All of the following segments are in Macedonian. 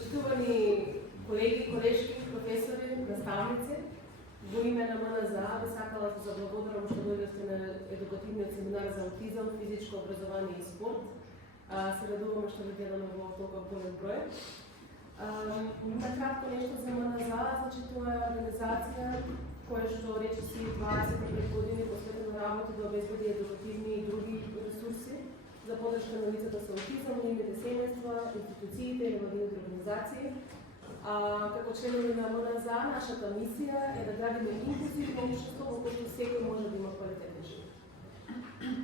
Почитувани колеги, колешки, професори, наставници, во име на МНЗА би сакала да заблагодарам што дојдовте на едукативниот семинар за аутизам, физичко образование и спорт. Се радуваме што ви гледаме во толкова голем број. Накратко нешто за МНЗА, значи тоа е организација која што речиси 25 години посветено работи да обезбеди едукативни и други ресурси за подршка на лицата со аутизам, нивните семејства, институциите и невладините организации. Како членови на МНЗА, нашата мисија е да градиме инклузивно општество во кое секој може да има квалитетен живот.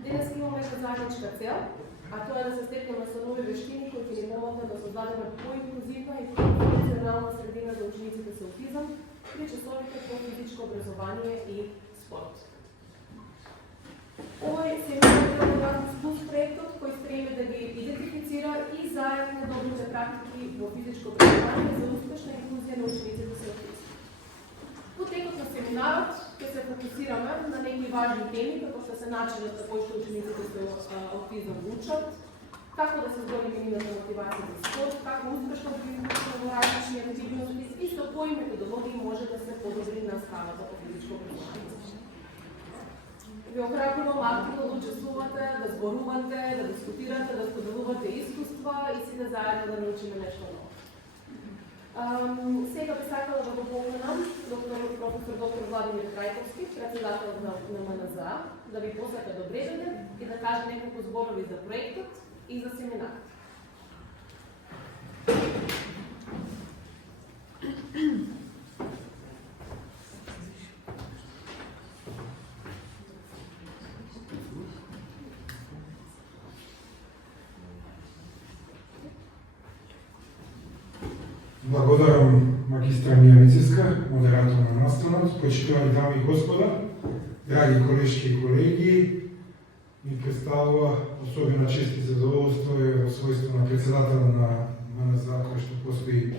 Денес имаме една заедничка цел, а тоа е да се стекнеме со нови вештини кои ќе ни помогнат да создадеме поинклузивна и функционална средина за учениците со аутизам при часовите по физичко образование и спорт. Овој семинар е Erasmus Plus проектот кој стреми да ги идентифицира и заедно добрите практики во физичко образование за успешна инклузија на учениците со аутизам. Во текот на семинарот ќе се фокусираме на некои важни теми, како што се начинот на кој што учениците со аутизам учат, како да се зголеми нивната мотивација за спорт, како успешно да изучат во различни активности и со кои методологии може да се подобри наставата по физичко образование. Ви охрабрувам активно да учествувате, да зборувате, да дискутирате, да споделувате искуства и сите заедно да научиме нешто ново. Сега би сакала да го поканам професор доктор Владимир Крајковски, председател на МНЗА, да ви посака добре дојде и да каже неколку зборови за проектот и за семинарот. Благодарам магистра Мијавициска, модератор на настанот, почитувани дами и господа, драги колешки и колеги, ми представува особена чест и задоволство во својство на председател на МНЗА, кој што постои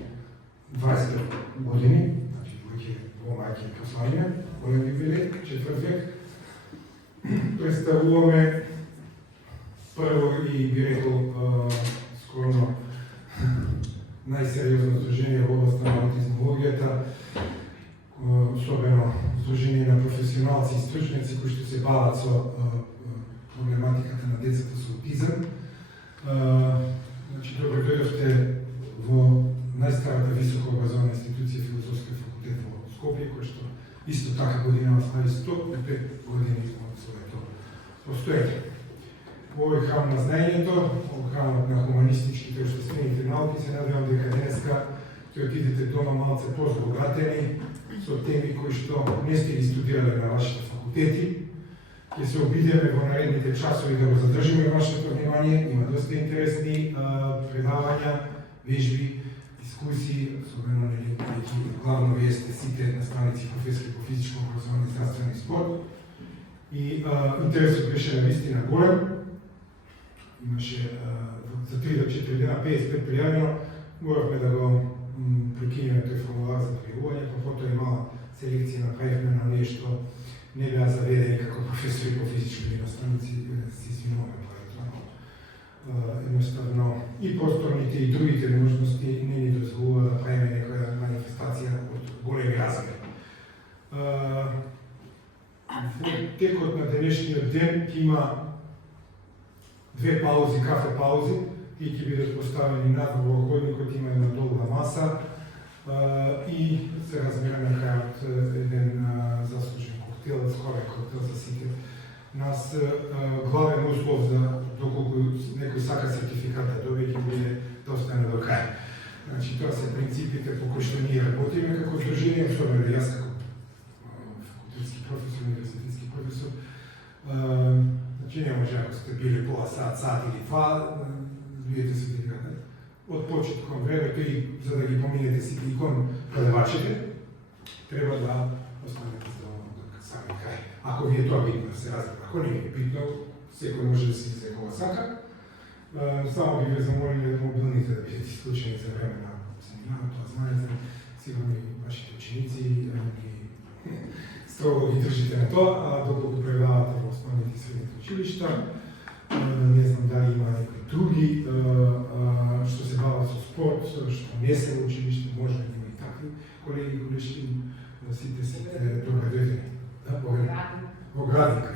20 години, значи во мајке и послање, голем юбилеј, 4 век. Представуваме прво и би рекол скромно најсериозно здружение во област на аутизмологијата, особено здружение на професионалци и стручњаци кои што се бават со проблематиката на децата со аутизам. Значи, добро дојдовте во најстарата висока образовна институција Филозофскиот факултет во Скопје, кој што исто така годинава слави 105 години од своето постоење. Овој храм на знаењето, храмот на хуманистичките општествените науки, се надевам дека денеска ќе отидете дома малце позбогатени со теми кои што не сте ги студирале на вашите факултети. Ќе се обидеме во наредните часови да го задржиме вашето внимание. Има доста интересни предавања, вежби, дискусии, особено главно вие сте сите наставници професори по физичко образование, здравствен и спорт. И интересот беше навистина голем. Имаше за 3 до 4 дена 55 пријавено, моравме да го прекинеме тој формулар за пријавување, па потоа и мала селекција направивме на оние што не беа заведени како професори по физички или наставници, се извинуваме предварително. Едноставно и просторните и другите можности не ни дозволува да правиме некоја манифестација од големи размери. Во текот на денешниот ден има две паузи, кафе паузи, и ќе бидат поставени надвор во ходникот, има една долга маса и се размера на крајот еден заслужен коктел, скорен коктел за сите нас. Главен услов за доколку некој сака сертификат да добие, ќе биде да остане до крај. Значи, тоа се принципите по кои што ние работиме како здружение, особено јас како факултетски професор, универзитетски професор. Значи, не може ако сте били пола сат или два, добиете сертификат. Од почет кон времето и за да ги поминете сите и кон предавачите, треба да останете здраво до сами крај. Ако ви е тоа битно, се разбира. Ако не е битно, секој може да се изе кога сака. Само би ве замолили мобилните да бидете исклучени за време на семинарот, тоа знаете, сигурно и вашите ученици ги строго ги држите на тоа, а доколку предавате во основните и средните училишта, не знам дали има некои други што се бават со спорт, што не се во училиште, може да има и такви колеги колешки, но сите сте добре дојдени. Во Градинка,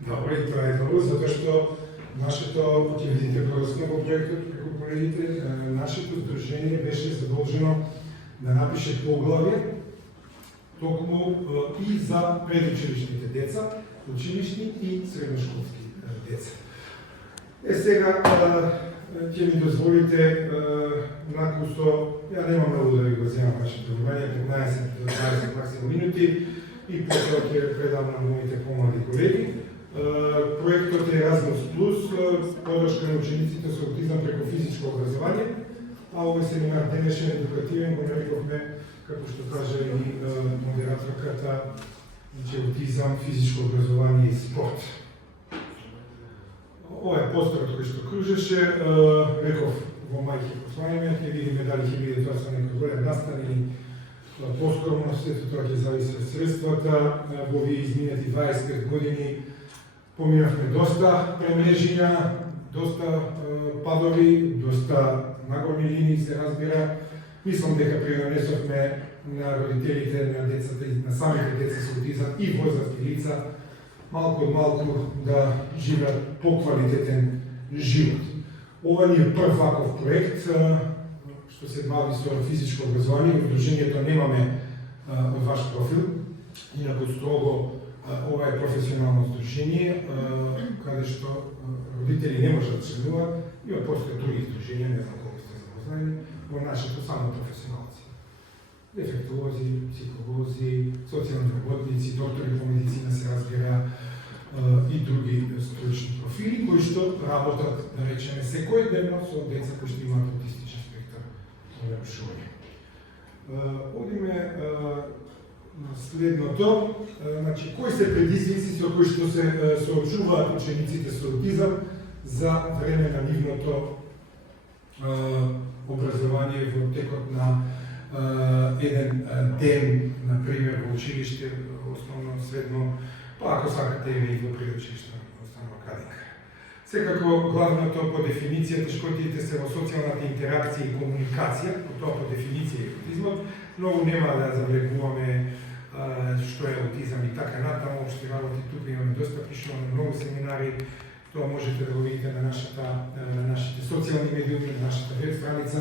добре, тоа е добро, затоа што нашето, ќе видите продосно во проектот преку колегите, нашето здружение беше задолжено да напише поглавје токму и за предучилишните деца, училишни и средношколски деца. Сега ќе ми дозволите накусо, ја немам многу да ви го земам вашето внимание, 15 до 20 максимум минути и потоа ќе предам на моите помлади колеги. Проектот е Erasmus Plus, подршка на учениците со аутизам преку физичко образование, а овој семинар денешен едукативен го нарековме, како што кажа и модераторката, аутизам, физичко образование и спорт. Ова е постерот кој што кружеше, реков во мајки посланиме, ќе видиме дали ќе биде тоа со некој голем настан или поскоро, сето тоа ќе зависи од средствата. Во овие изминати 25 години поминавме доста премрежиња, доста падови, доста нагорни линии се разбира. Мислам дека придонесовме на родителите на децата и на самите деца со аутизам и возрастни лица малку од малку да живеат поквалитетен живот. Ова ни е прв ваков проект што се бави со физичко образование. Во Сдруженијето немаме од ваш профил, инаку строго ова е професионално здружение, каде што родители не можат да членуваат, има постои други здруженија, не знам колку сте запознати, во нашето само професионалци. Дефектолози, психолози, социјални работници, доктори по медицина се разбира и други стручни профили кои што работат, да речеме, секојдневно со деца кои што имаат аутистичен спектар нарушување. Одиме на следното, значи, кои се предизвици со кои што се соочуваат учениците со аутизам за време на нивното образование во текот на еден ден, например, во училиште, основно, средно, па ако сакате и во предучилишна установа Кадинка. Секако, главното по дефиниција, тешкотиите се во социјалната интеракција и комуникација, тоа по дефиниција е аутизмот. Многу нема да завлегуваме што е аутизам и така натаму, општи работи, тука имаме доста пишуваме, многу семинари, тоа можете да го видите на нашите социјални медиуми, на нашата веб страница,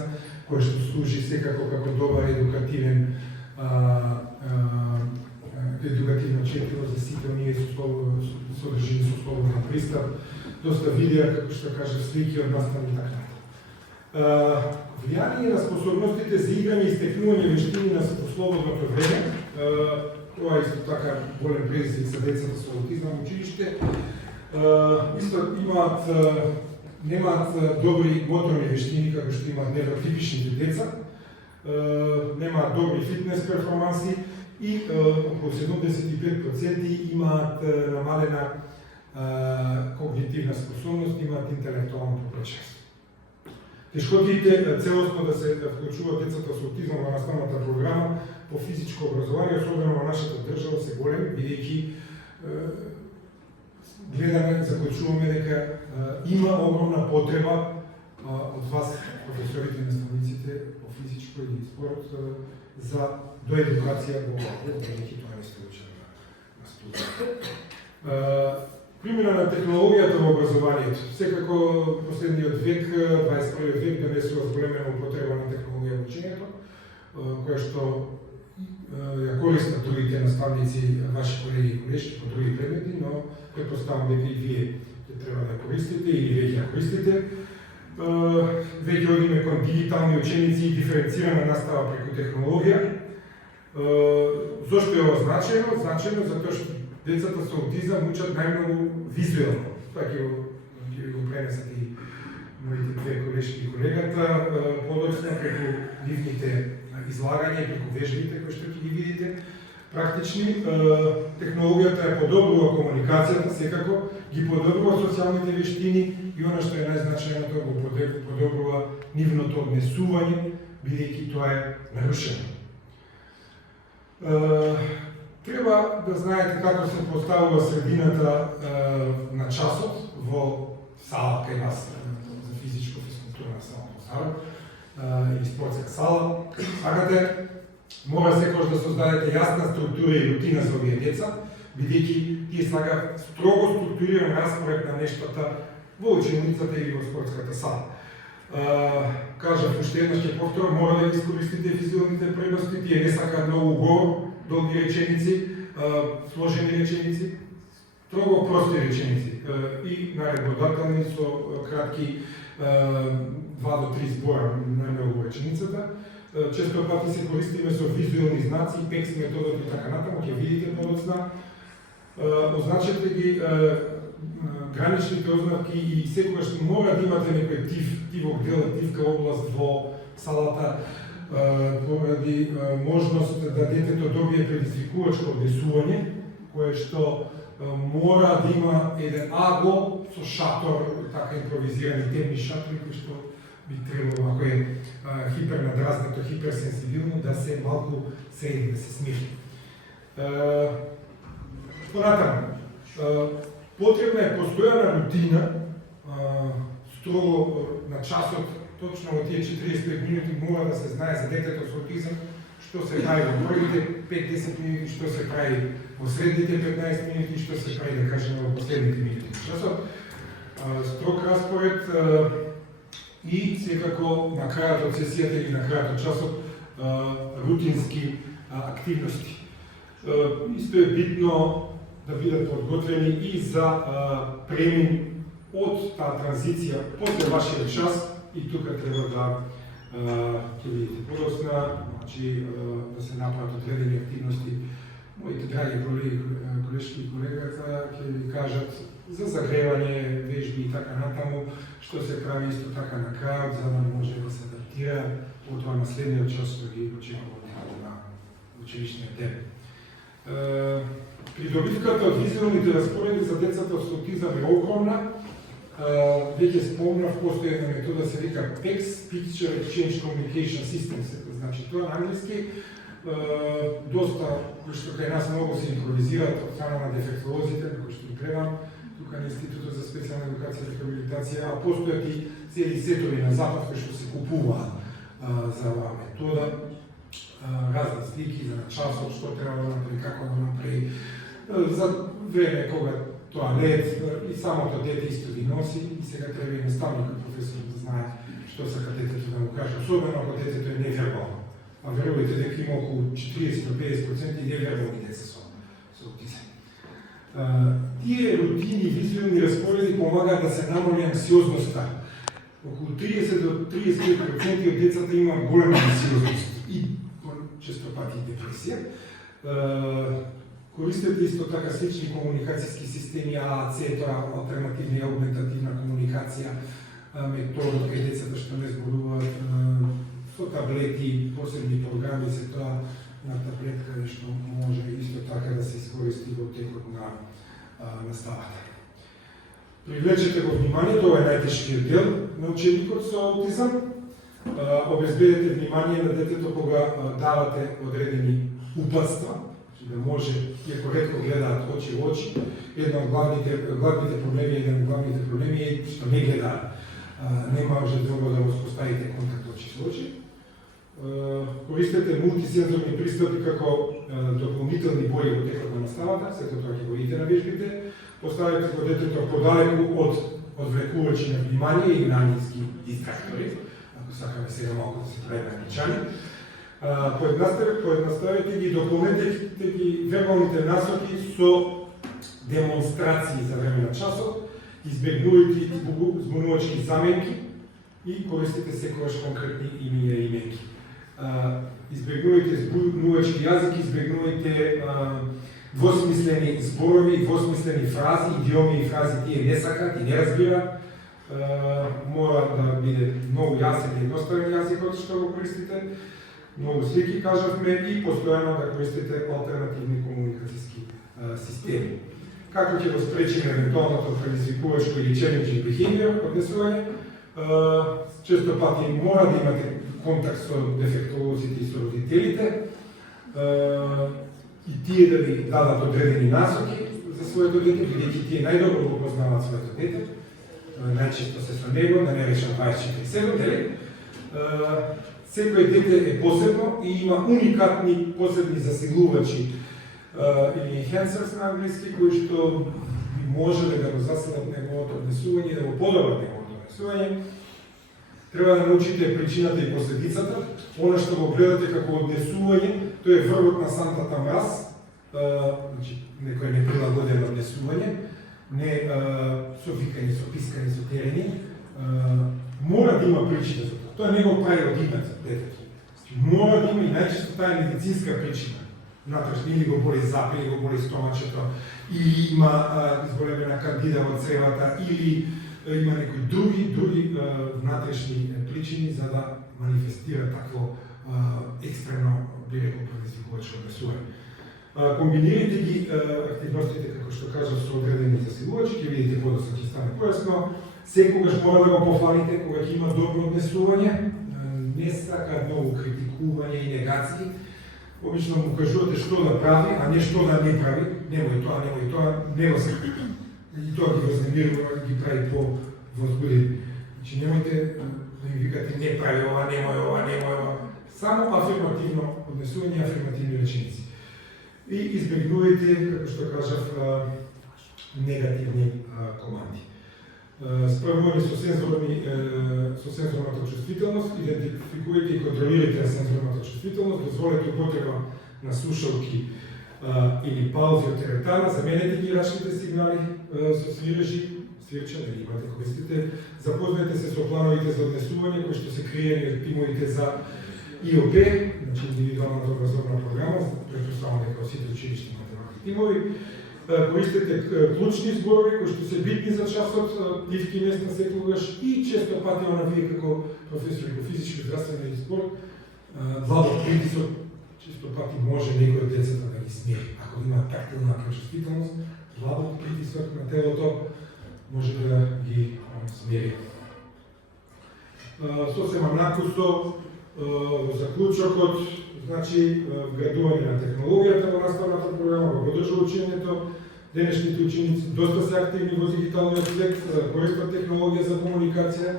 која што служи секако како добар едукативно четиво за сите оние содржини со слободен пристап, доста видеа, како што кажа, слики од настани и така натаму. Влијание на способностите за играње и стекнување вештини на слободното време, тоа е исто така голем предизвик за децата со аутизам во училиште. Исто немаат добри моторни вештини како што имаат невротипичните деца, немаат добри фитнес перформанси и околу 75% имаат намалена когнитивна способност, имаат интелектуално попреченство. Тешкотиите целосно да се вклучуваат децата со аутизам во наставната програма по физичко образование, особено во нашата држава, се големи, бидејќи гледаме, заклучуваме дека има огромна потреба од вас, професорите и наставниците по физичко и спорт, за доедукација во овој, бидејќи тоа не сте учени на студија. Примена на технологијата во образованието. Секако последниот век, 21 век, донесува зголемена употреба на технологија во учењето, која што ја користат другите наставници, ваши колеги и колешки по други предмети, но претпоставам дека и вие ќе треба да ја користите или веќе ја користите. Веќе одиме кон дигитални ученици и диференцирана настава преку технологија. Зошто е ова значено? Значено затоа што децата со аутизам учат најмногу визуелно. Тоа ќе го пренесат и моите две колешки и колегата, подоцна преку нивните излагање, преку вежбите кои што ќе ги видите практични. Технологијата ја подобрува комуникацијата, секако ги подобрува социјалните вештини и она што е најзначајното го подобрува нивното однесување, бидејќи тоа е нарушено. Треба да знаете како се поставува средината на часот во сала кај нас за физичко физкултурна сала во Зароб и спортска Сакате, мора секогаш да создадете јасна структура и рутина за овие деца, бидејќи тие сакаат строго структуриран распоред на нештата во ученицата или во спортската сала. Кажав уште еднаш ќе повторам, мора да ги искористите визуалните предности, тие не сакаат многу долги реченици, сложени реченици, строго прости реченици и наредбодателни со кратки 2 до 3 збора најмногу реченицата. Често пати се користиме со визуелни знаци, пекс методот и така натаму, ќе видите подоцна. Означете ги граничните ознавки и секогаш мора да имате некој тивок дел, тивка област во салата, поради можност да детето добие предизвикувачко однесување, кое што мора да има еден аго со шатор, така импровизирани темни шатори, кои што би требало, ако е хипернадразнато, хиперсенсибилно, да се малку среди, да се смирни. Понатаму, потребна е постојана рутина, строго на часот, точно во тие 45 минути мора да се знае за детето со аутизам, што се прави во првите 5-10 минути, што се прави во средните 15 минути, што се прави, да кажеме, во последните минути на часот. Строг распоред и секако на крајот од сесијата или на крајот од часот рутински активности. Исто е битно да бидат подготвени и за премин од таа транзиција после вашиот час и тука треба да ќе видите подоцна, значи да се направат одредени активности. Моите драги колеги, колешки и колегата ќе ви кажат за загревање, вежби и така натаму, што се прави исто така на крајот, за да може да се адаптира потоа на следниот час што ги очекува на училишниот ден. Придобивката од визуалните распореди за децата со аутизам е огромна. Веќе спомнав, постои една метода се вика PECS, Picture Exchange Communication Systems, значи тоа на англиски. Доста, кои што кај нас многу се импровизираат од страна на дефектолозите, кои што требам, тука на Институтот за специјална едукација и рехабилитација, а постојат и цели сетови на запад кои што се купуваат за оваа метода, разни слики за часот, што треба да направи, како да направи, за време кога тоалет и самото дете исто ги носи и сега треба и наставникот професор да знае што сака детето да му каже, особено ако детето е невербално. А верувате дека има околу 40 до 50% и невербални деца со аутизам. Тие рутини и визуелни распореди помагаат да се намали анксиозноста. Околу 30 до 35% од децата имаат голема анксиозност и често пати депресија. Користете исто така слични комуникацијски системи, ААЦ, тоа алтернативна и аугментативна комуникација, методот кај децата што не зборуваат, со таблети, посебни програми, се тоа на таблетка нешто може исто така да се искористи во текот на наставата. Привлечете го вниманието, ова е најтешкиот дел на ученикот со аутизам. Обезбедете внимание на детето кога давате одредени упатства, да може, иако ретко гледаат очи во очи, еден од главните проблеми е што не гледаат. Не може друго да воспоставите контакт очи со очи. Користете мултисензорни пристапи како дополнителни бои во текот на наставата, сето тоа ќе го видите на вежбите. Поставете го детето подалеку од одвлекувачи на внимание и намински дистрактори, ако сакаме сега малку да се правиме амичани. Поедноставете ги и дополнете ги вербалните насоки со демонстрации за време на часот, избегнувајте збунувачки заменки и користите секогаш конкретни имиња и именки. Избегнувајте збунувачки јазик, избегнувајте двосмислени зборови, двосмислени фрази, идиоми и фрази тие не сакат и не разбираат. Мора да биде многу јасен и едноставен јазикот што го користите. Многу слики кажавме и постојано да користите алтернативни комуникацијски системи. Како ќе го спречиме евентуалното предизвикувачко или challenging behavior, однесување? Често пати мора да имате контакт со дефектолозите и со родителите и тие да ви дадат одредени насоки за своето дете, бидејќи тие најдобро го познаваат своето дете, најчесто се со него, да не речам 24/7, нели? секој дете е посебно и има уникатни посебни засилувачи или enhancers на англиски, кои што може да го засилат неговото однесување, да го подобрат неговото однесување. Треба да научите причината и последицата. Она што го гледате како однесување, тоа е врвот на сантата мраз, значи некој неприлагодено однесување, не софикани, сопискани, сотерени, мора да има причина за тоа. Тоа не го прави родителот, детето. Мора да има и најчесто таа е медицинска причина. Натрешно или го боли зап, или го боли стомачето, или има изголемена кандида во цревата, или има некои други внатрешни причини за да манифестира такво екстремно биреко предизвикувачко однесување. Комбинирайте ги активностите, како што кажа, со одредени засилувачи, ќе видите подоцна ќе стане појасно. Секогаш мора да го пофалите кога ќе има добро однесување, не сака многу критикување и негации. Обично му кажувате што да прави, а не што да не прави. Немој тоа, не го се. И тоа ги вознемирува, ги прави по-возбудени. Значи немојте да ми викате не прави ова, немој ова. Само афирмативно однесување, афирмативни реченици. И избегнувајте, како што кажав, негативни команди. Справување со сензорната чувствителност, идентификувајте и контролирайте сензорната чувствителност, дозволете употреба на слушалки или паузи од теретана, заменете ги рачните сигнали со свирча, дали имате користите, запознајте се со плановите за однесување кои што се креирани од тимовите за ИОП, значи индивидуалната образовна програма, претпоставам дека сите училишта имате вакви тимови. Користете клучни зборови кои што се битни за часот, дивки места секогаш и често пати она вие како професори по физичко здравствен или спорт, длабок притисок, често пати може некој од децата да ги смири. Ако има тактилна чувствителност, длабок притисок на телото може да ги смири. Сосема накусо, заклучокот, значи вградување на технологијата во наставната програма, го подржува учењето. Денешните ученици доста се активни во дигиталниот свет, користат технологија за комуникација,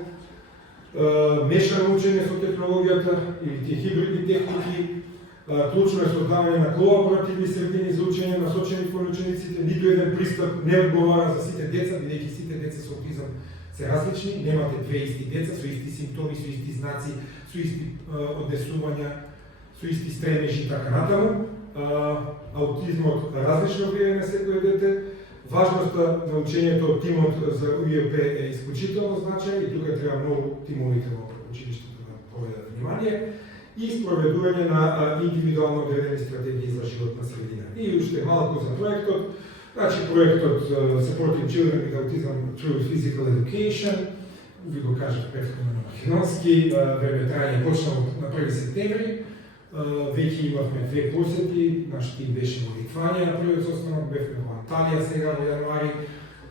мешано учење со технологијата или тие хибридни техники. Клучно е создавање на колаборативни средини за учење насочени кон учениците. Ниту еден пристап не одговара за сите деца, бидејќи сите деца со аутизам се различни. Немате две исти деца со исти симптоми, со исти знаци, со исти однесувања, со исти стремежи и така натаму. Аутизмот различно влијае на секој дете. Важноста на учењето од тимот за УИОП е исклучително значај и тука треба многу тимовите во училиштето да поведат внимание и спроведување на индивидуално одредени стратегии за животна средина. И уште малку за проектот. Значи проектот Supporting Children with Autism Through Physical Education, ви го кажав претходно на македонски, време трајање почнало на 1 септември. Веќе имавме 2 посети, наш тим беше во Литванија на првиот состанок, бевме во Анталија сега во јануари,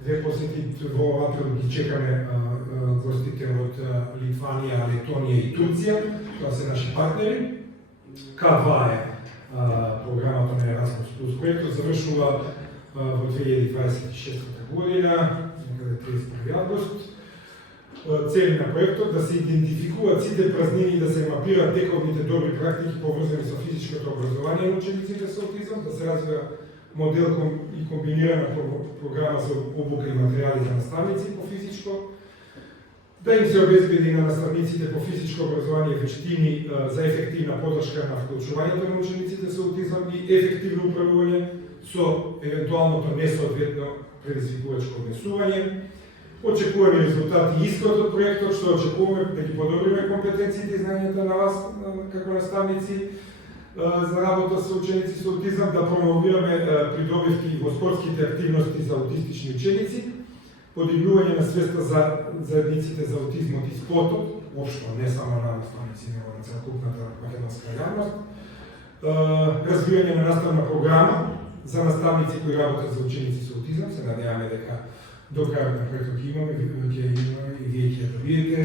2 посети во април ги чекаме гостите од Литванија, Летонија и Турција, тоа се наши партнери. К2 е програмата на Erasmus Plus проектот, завршува во 2026 година, некаде 31 август. Цели на проектот да се идентификуваат сите празнини и да се мапираат дековните добри практики поврзани со физичкото образование на учениците со аутизам, да се развива модел и комбинирана програма за обука и материјали за наставници по физичко, да им се обезбеди на наставниците по физичко образование вештини за ефективна подршка на вклучувањето на учениците со аутизам и ефективно управување со евентуалното несоодветно предизвикувачко однесување. Очекуваме резултати и исход од проектот, што очекуваме да ги подобриме компетенциите и знањата на вас како наставници за работа со ученици со аутизам, да промовираме придобивки во спортските активности за аутистични ученици, подигнување на свеста за заедниците за аутизмот и спортот, општо, не само на наставници, него на целокупната македонска јавност, развивање на наставна програма за наставници кои работат за ученици со аутизам, се надеваме дека до крајот на проектот ќе имаме и вие ќе добиете.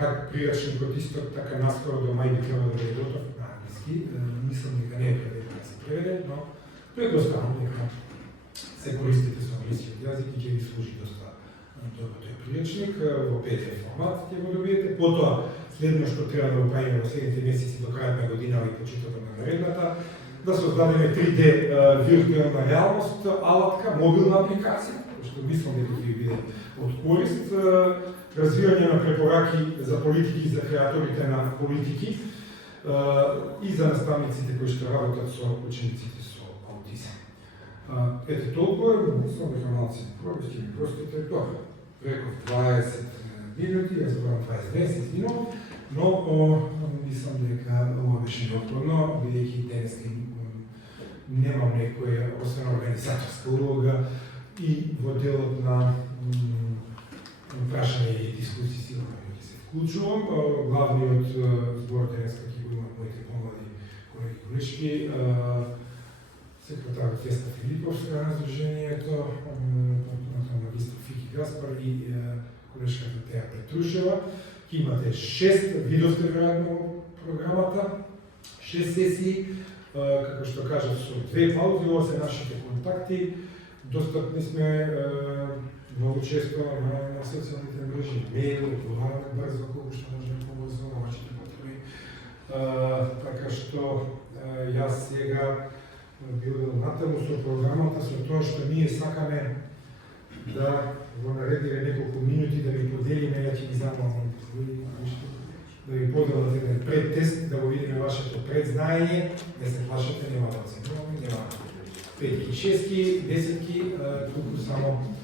Пак прирачникот исто така наскоро до мај би требало да е готов на англиски. Мислам дека не е преведен да се преведе, но предоставам дека се користите со англискиот јазик и ќе ви служи доста добро тој прирачник. Во PDF формат ќе го добиете. Потоа следно што треба да го правиме во следните месеци до крајот на година и почетокот на наредната, да создадеме 3D виртуелна реалност алатка, мобилна апликација, што мислам дека ќе ви биде од корист, развивање на препораки за политики и за креаторите на политики и за наставниците кои што работат со учениците со аутизам. Ето толкова, мислам дека малци пробиште ми простите, добро. Реков 20 минути, јас зборам 20 минути, но мислам дека ова беше необходно, бидејќи денеска немам некоја, освен организаторска улога и во делот на прашање и дискусии сигурно ќе се вклучувам. Главниот збор денеска ќе го имат моите помлади колеги колешки, секретар Феста Филиповска на Сдруженијето, магистр Фики Гаспар и колешката Теја Петрушева. Ќе имате 6, видовте веројатно програмата, 6 сесии, како што кажав, со 2 паузи, ова се нашите контакти. Достапни сме многу често на социјалните мрежи, мејл, одговараме брзо, колку што можеме побрзо на вашите потреби. Така што јас сега бидам натаму со програмата, со тоа што ние сакаме да во наредниве неколку минути да ви поделиме, ја ќе ги замалам, да ви поделам еден предтест, да го видиме вашето предзнаење, не се плашете, нема да оценуваме, нема петки, шестки, десетки, туку само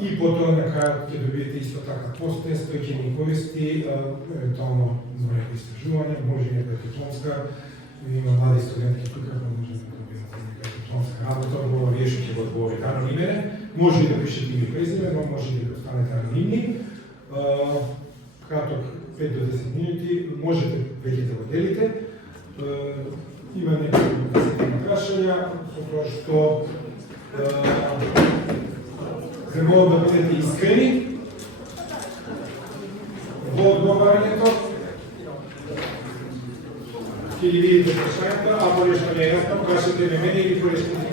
и потоа на крајот ќе добиете исто така пост-тест, тој ќе ни користи, евентуално за некои истражување, може и некоја дипломска, има млади студентки тука, па може да добиете некоја дипломска работа, ова вие што ќе го одговорите анонимене, може и да пишете име и презиме, но може и да останете анонимни. Краток 5 до 10 минути, можете веќе да го делите. Има некои прашања, со тоа што замолам да бидете искрени во одговарањето. Ќе ги видите прашањата, ако нешто не е јасно, прашате ме мене или колешките